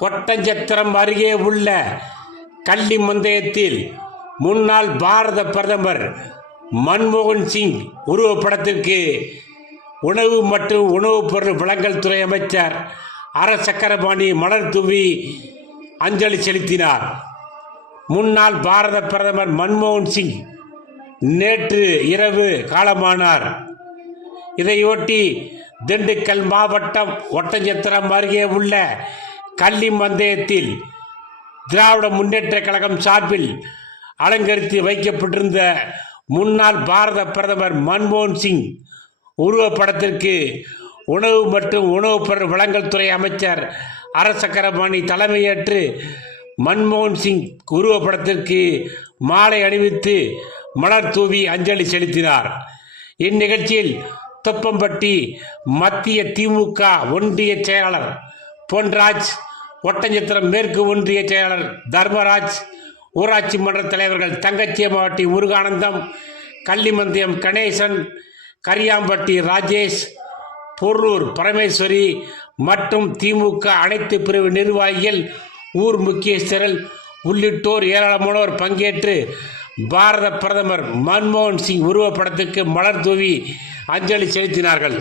ஒட்டஞ்சத்திரம் அருகே உள்ள கள்ளி மந்தயத்தில் முன்னாள் பாரத பிரதமர் மன்மோகன் சிங் உருவப்படத்திற்கு உணவு மற்றும் உணவுப் பொருள் வழங்கல் துறை அமைச்சர் அர சக்கரபாணி மலர் தூவி அஞ்சலி செலுத்தினார். முன்னாள் பாரத பிரதமர் மன்மோகன் சிங் நேற்று இரவு காலமானார். இதையொட்டி திண்டுக்கல் மாவட்டம் ஒட்டஞ்சத்திரம் அருகே உள்ள கள்ளி மந்தயத்தில் திராவிட முன்னேற்ற கழகம் சார்பில் அலங்கரித்து வைக்கப்பட்டிருந்த முன்னாள் பாரத பிரதமர் மன்மோகன் சிங் உருவப்படத்திற்கு உணவு மற்றும் உணவுப் பொருள் வழங்கல் துறை அமைச்சர் அரசக்கரபாணி தலைமையேற்று மன்மோகன் சிங் உருவப்படத்திற்கு மாலை அணிவித்து மலர் தூவி அஞ்சலி செலுத்தினார். இந்நிகழ்ச்சியில் தொப்பம்பட்டி மத்திய திமுக ஒன்றிய செயலாளர் பொன்ராஜ் ஒட்டஞ்சத்திரம் மேற்கு ஒன்றிய செயலாளர் தர்மராஜ் ஊராட்சி மன்ற தலைவர்கள் தங்கச்சி மாவட்டி முருகானந்தம் கள்ளிமந்தியம் கணேசன் கரியாம்பட்டி ராஜேஷ் பொருளூர் பரமேஸ்வரி மற்றும் திமுக அனைத்து பிரிவு நிர்வாகிகள் ஊர் முக்கியஸ்தர்கள் உள்ளிட்டோர் ஏராளமானோர் பங்கேற்று பாரத பிரதமர் மன்மோகன் சிங் உருவப்படத்துக்கு மலர் தூவி அஞ்சலி செலுத்தினார்கள்.